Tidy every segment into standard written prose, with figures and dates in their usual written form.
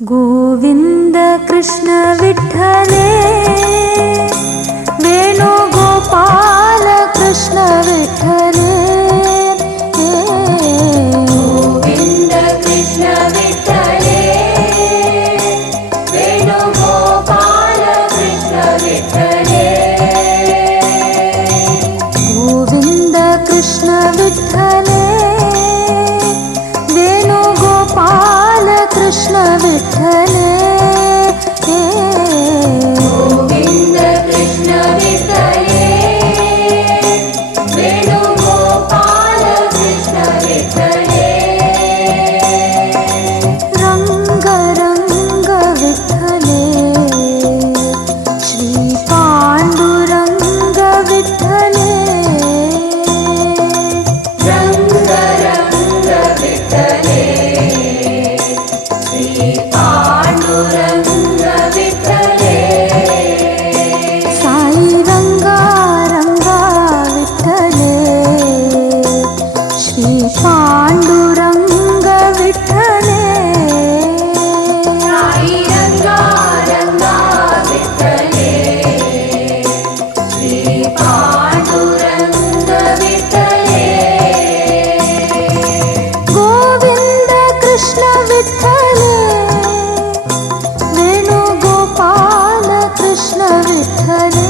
गोविंद कृष्ण विठ्ठले वेणुगोपाल कृष्ण विठ्ठले गोविंद कृष्ण विठ्ठले वेणुगोपाल कृष्ण विठ्ठले गोविंद कृष्ण विठ्ठले वेणुगोपाल कृष्ण विठ्ठले गोविंद कृष्ण विठ्ठले वेणुगोपाल कृष्ण विठ्ठले रंग रंग विठ्ठले श्री पांडुरंग विठ्ठले रंग रंग विठ्ठले पांडुरंग विठ्ठले साई रंगा रंगा विठ्ठले श्री पांडुरंग विठ्ठले साई रंगा रंगा विठ्ठले श्री पांडुरंग विठ्ठले गोविंद कृष्ण विठ्ठले कृष्ण विठ्ठले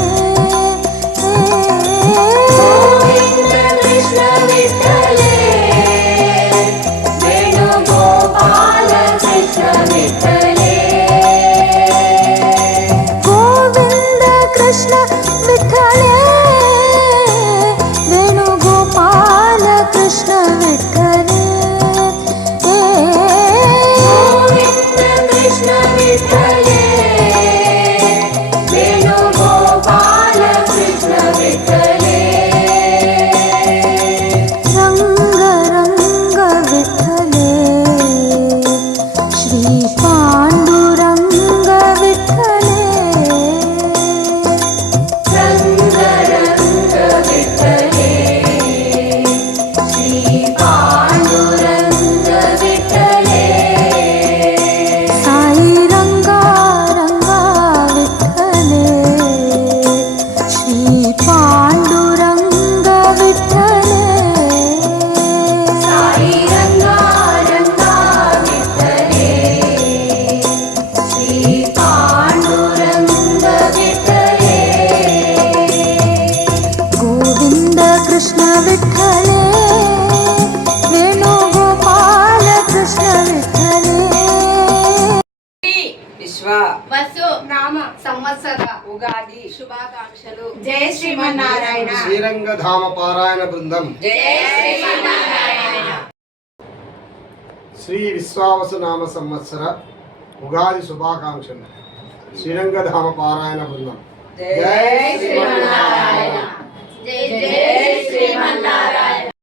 गोविंद कृष्ण विठ्ठले वेणुगोपाल कृष्ण विठ्ठले गोविंद कृष्ण विठ्ठले वेणुगोपाल कृष्ण विठ्ठले गोविंद कृष्ण विठ्ठले कृष्ण विठ्ठले वेणुगोपाल कृष्ण विठ्ठले विश्व वसु नाम संवत्सर उगादि शुभाकांक्षलु जय श्रीमन्नारायण శ్రీరంగధామ పారాయణ బృందం जय श्रीमन्नारायण శ్రీ విశ్వావసు నామ సంవత్సర ఉగాది శుభాకాంక్షలు శ్రీరంగధామ పారాయణ బృందం जय श्रीमन्नारायण जय जय श्रीमन्नारायण